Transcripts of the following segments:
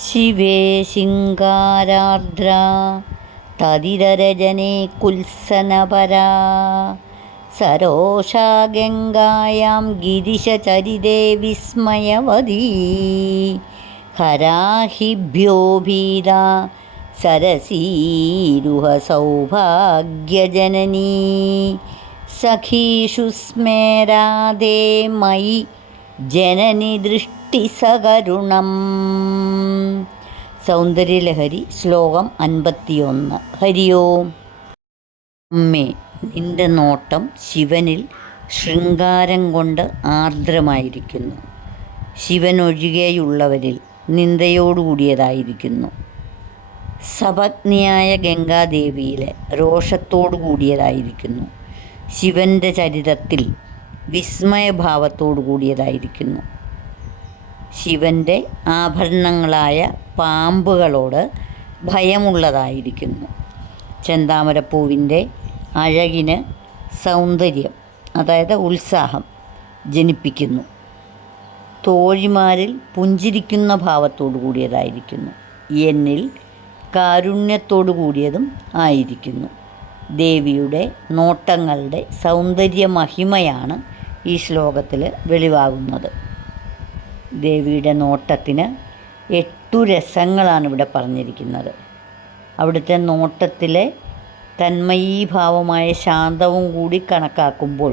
ശിവേ ശിങ്കാരാർദ്രാ തദിതരജനേ കുൽസനപരാ സരോഷാ ഗംഗായാം ഗിരിശചരിതേ വിസ്മയവതീ ഹരാഹിഭ്യോ ഭീതാ സരസീരുഹ സൗഭാഗ്യജനനീ സഖീഷു സ്മേരാദേ മയി ജനനി ദൃഷ്ടിസകരുണം. സൗന്ദര്യലഹരി ശ്ലോകം 51. ഹരി ഓം. അമ്മേ, നിന്റെ നോട്ടം ശിവനിൽ ശൃംഗാരം കൊണ്ട് ആർദ്രമായിരിക്കുന്നു. ശിവനൊഴികെയുള്ളവരിൽ നിന്ദയോടുകൂടിയതായിരിക്കുന്നു. സപത്നിയായ ഗംഗാദേവിയിലെ രോഷത്തോടു കൂടിയതായിരിക്കുന്നു. ശിവൻ്റെ ചരിതത്തിൽ വിസ്മയഭാവത്തോടു കൂടിയതായിരിക്കുന്നു. ശിവൻ്റെ ആഭരണങ്ങളായ പാമ്പുകളോട് ഭയമുള്ളതായിരിക്കുന്നു. ചെന്താമരപ്പൂവിൻ്റെ അഴകിന് സൗന്ദര്യം, അതായത് ഉത്സാഹം ജനിപ്പിക്കുന്നു. തോഴിമാരിൽ പുഞ്ചിരിക്കുന്ന ഭാവത്തോടു കൂടിയതായിരിക്കുന്നു. എന്നിൽ കാരുണ്യത്തോടു കൂടിയതും ആയിരിക്കുന്നു. ദേവിയുടെ നോട്ടങ്ങളുടെ സൗന്ദര്യ മഹിമയാണ് ഈ ശ്ലോകത്തിൽ വെളിവാകുന്നത്. ദേവിയുടെ നോട്ടത്തിന് 8 രസങ്ങളാണ് ഇവിടെ പറഞ്ഞിരിക്കുന്നത്. അവിടുത്തെ നോട്ടത്തിലെ തന്മയീഭാവമായ ശാന്തവും കൂടി കണക്കാക്കുമ്പോൾ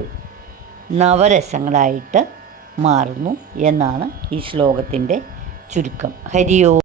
നവരസങ്ങളായിട്ട് മാറുന്നു എന്നാണ് ഈ ശ്ലോകത്തിൻ്റെ ചുരുക്കം. ഹരി ഓം.